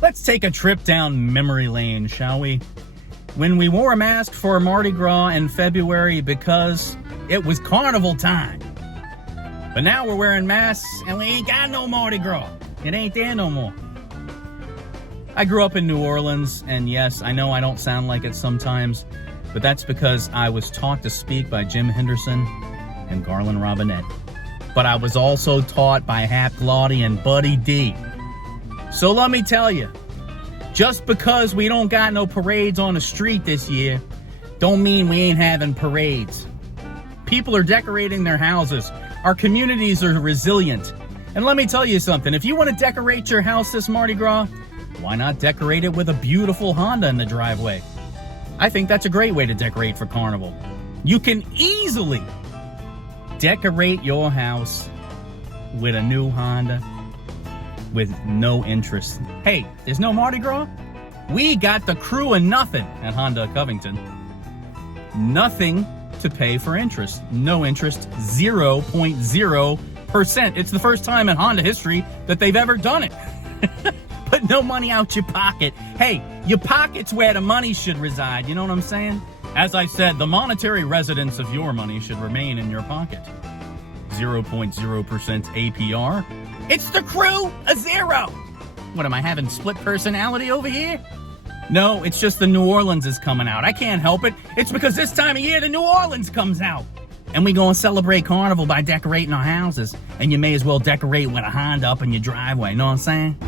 Let's take a trip down memory lane, shall we? When we wore a mask for Mardi Gras in February because it was carnival time. But now we're wearing masks and we ain't got no Mardi Gras. It ain't there no more. I grew up in New Orleans, and yes, I know I don't sound like it sometimes, but that's because I was taught to speak by Jim Henderson and Garland Robinette. But I was also taught by Hap Glaude and Buddy D. So let me tell you, just because we don't got no parades on the street this year, don't mean we ain't having parades. People are decorating their houses. Our communities are resilient. And let me tell you something, if you want to decorate your house this Mardi Gras, why not decorate it with a beautiful Honda in the driveway? I think that's a great way to decorate for Carnival. You can easily decorate your house with a new Honda with no interest. Hey, there's no Mardi Gras? We got the KREWE of Nothing at Honda Covington. Nothing to pay for interest. No interest, 0.0%. It's the first time in Honda history that they've ever done it. But no money out your pocket. Hey, your pocket's where the money should reside, you know what I'm saying? As I said, the monetary residence of your money should remain in your pocket. 0.0% APR. It's the KREWE of Zero. What, am I having split personality over here? No, it's just the New Orleans is coming out. I can't help it. It's because this time of year, the New Orleans comes out. And we gonna celebrate Carnival by decorating our houses. And you may as well decorate with a Honda up in your driveway, know what I'm saying?